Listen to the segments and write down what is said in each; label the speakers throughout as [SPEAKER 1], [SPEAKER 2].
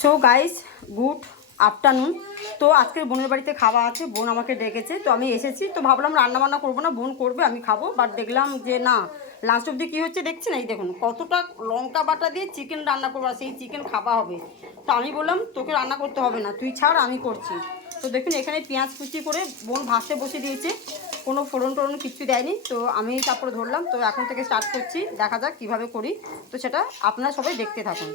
[SPEAKER 1] So guys good afternoon তো আজকের বোনের বাড়িতে খাওয়া আছে, বোন আমাকে ডেকেছে, তো আমি এসেছি। তো ভাবলাম রান্না বান্না করব না, বোন করবে, আমি খাব। বাট দেখলাম যে না লাস্ট অব্দি কী হচ্ছে দেখছি না এই দেখুন, কতটা লঙ্কা বাটা দিয়ে চিকেন রান্না করব সেই চিকেন খাওয়া হবে। তো আমি বললাম, তোকে রান্না করতে হবে না, তুই ছাড়, আমি করছি। তো দেখুন, এখানে পেঁয়াজ কুচি করে বোন ভাজতে বসে দিয়েছে। কোনো ফোড়ন টোড়ন কিচ্ছু দেয়নি, তো আমি তারপরে ধরলাম, তো এখন থেকে স্টার্ট করছি, দেখা যাক কীভাবে করি। তো সেটা আপনারা সবাই দেখতে থাকুন।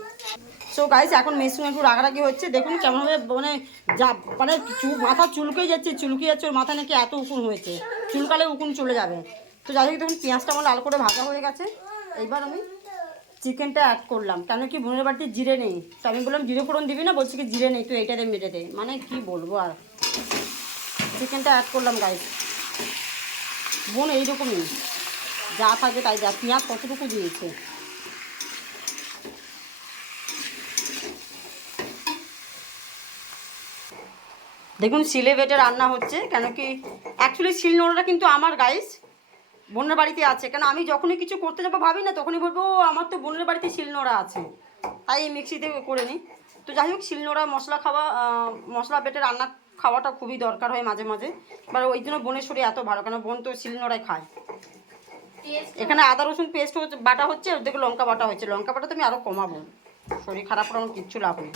[SPEAKER 1] সো গাইস এখন মেশিন একটু রাগারাগি হচ্ছে, দেখুন কেমনভাবে মানে যা মানে চু- মাথা চুলকেই যাচ্ছে চুলকে যাচ্ছে, ওর মাথা নাকি এত উকুন হয়েছে। চুলকালে উকুন চলে যাবে। তো যাই হোক, দেখুন পেঁয়াজটা আমার লাল করে ভাজা হয়ে গেছে। এইবার আমি চিকেনটা অ্যাড করলাম, কেন কি বোনের বাড়িতে জিরে নেই। তো আমি বললাম, জিরে ফোড়ন দিবি না? বলছি কি, জিরে নেই তো এইটাতে মেটে দে। মানে কি বলব আর। চিকেনটা অ্যাড করলাম গাইস বোন এইরকমই। যা থাকে তাই যা, পেঁয়াজ কতটুকু দিয়েছে? দেখুন, শিলে বেটে রান্না হচ্ছে, কেন কি অ্যাকচুয়ালি শিলনোড়াটা কিন্তু আমার গাইস বোনের বাড়িতে আছে। কেন আমি যখনই কিছু করতে যাব ভাবি না, তখনই বলব আমার তো বোনের বাড়িতে শিল নোড়া আছে। তাই এই মিক্সিতে করে নিই। তো যাই হোক, শিল নোড়া, মশলা খাওয়া মশলা বেটে রান্না খাওয়াটা খুবই দরকার হয় মাঝে মাঝে। এবার ওই জন্য বোনের শরীর এত ভালো কেন বোন তো শিলনোড়ায় খায়। এখানে আদা রসুন পেস্ট হচ্ছে বাটা হচ্ছে দেখো লঙ্কা বাটা হচ্ছে লঙ্কা বাটা তো আমি আরও কমাবো। শরীর খারাপ হলে আমার কিচ্ছু লাভ নেই।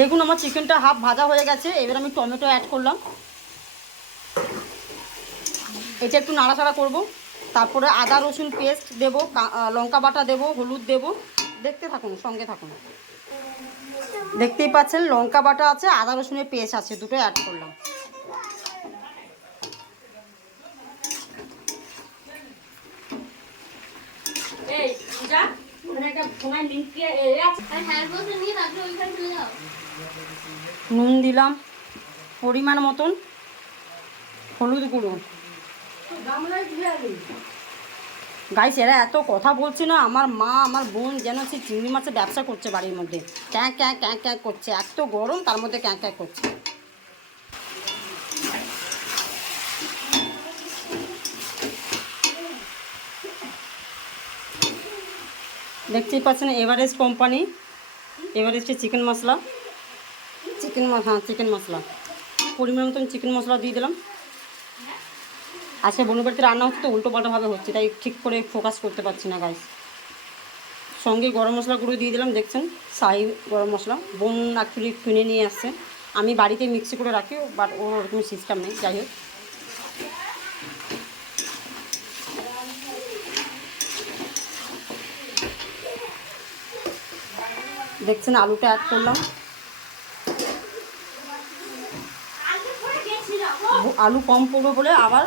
[SPEAKER 1] দেখুন আমার চিকেনটা হাফ ভাজা হয়ে গেছে এবার আমি টমেটো অ্যাড করলাম। এটা একটু নাড়াচাড়া করব। তারপরে আদা রসুন পেস্ট দেবো লঙ্কা বাটা দেবো হলুদ দেবো। দেখতে থাকুন সঙ্গে থাকুন। দেখতেই পাচ্ছেন লঙ্কা বাটা আছে আদা রসুনের পেস্ট আছে দুটো অ্যাড করলাম।
[SPEAKER 2] যাও।
[SPEAKER 1] নুন দিলাম পরিমাণ মতন হলুদ গুঁড়ো। গাইস এরা এত কথা বলছে না, আমার মা, আমার বোন যেন সে চিংড়ি মাছের ব্যবসা করছে বাড়ির মধ্যে। ক্যাঁ ক্যাঁ ক্যাঁ ক্যাঁ করছে, এত গরম, তার মধ্যে ক্যাঁ ক্যাঁ করছে। দেখতেই পাচ্ছেন এভারেস্ট কোম্পানি এভারেস্টের চিকেন মশলা। চিকেন হ্যাঁ চিকেন মশলা। পরিমাণ মতন চিকেন মশলা দিয়ে দিলাম। আজকে বোনের বাড়িতে রান্না হচ্ছে তো উল্টো পাল্টাভাবে হচ্ছে, তাই ঠিক করে ফোকাস করতে পারছি না গাইস সঙ্গে গরম মশলা গুঁড়ো দিয়ে দিলাম, দেখছেন? সাই গরম মশলা। বোন অ্যাকচুয়ালি কিনে নিয়ে আসছে। আমি বাড়িতে মিক্সি করে রাখি বাট ওর ওরকম সিস্টেম নেই, যাই হোক। দেখছেন, আলুটা অ্যাড করলাম। আলু কম পড়বে বলে আবার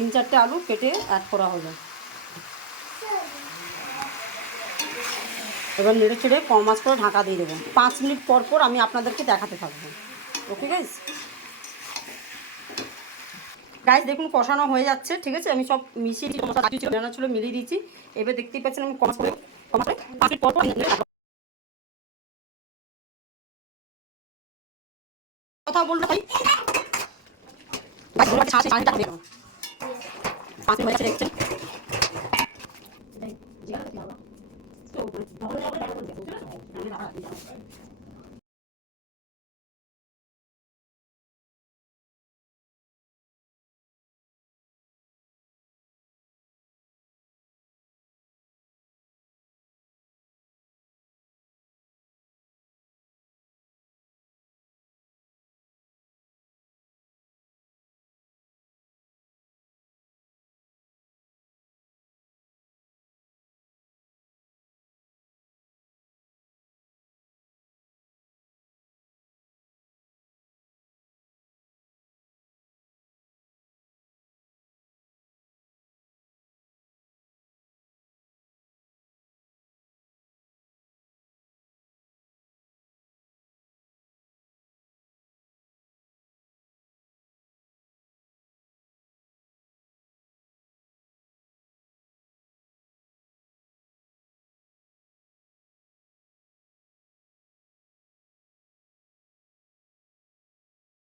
[SPEAKER 1] তিন চারটে আলু কেটে অ্যাড করা হলো। এবার নেড়ে ছেড়ে কম করে ঢাকা দিয়ে দেবো। পাঁচ মিনিট পর পর আমি আপনাদেরকে দেখাতে থাকব। ওকে গাইস গাইস দেখুন, কষানো হয়ে যাচ্ছে, ঠিক আছে? আমি সব মিশিয়ে মশলা ছিল মিলিয়ে দিয়েছি এবার দেখতেই পাচ্ছেন আমি কম করে কম করে পাঁচ মিনিট পর। কথা বলব ভাই ভাই বলব ছাড়া ছাড়া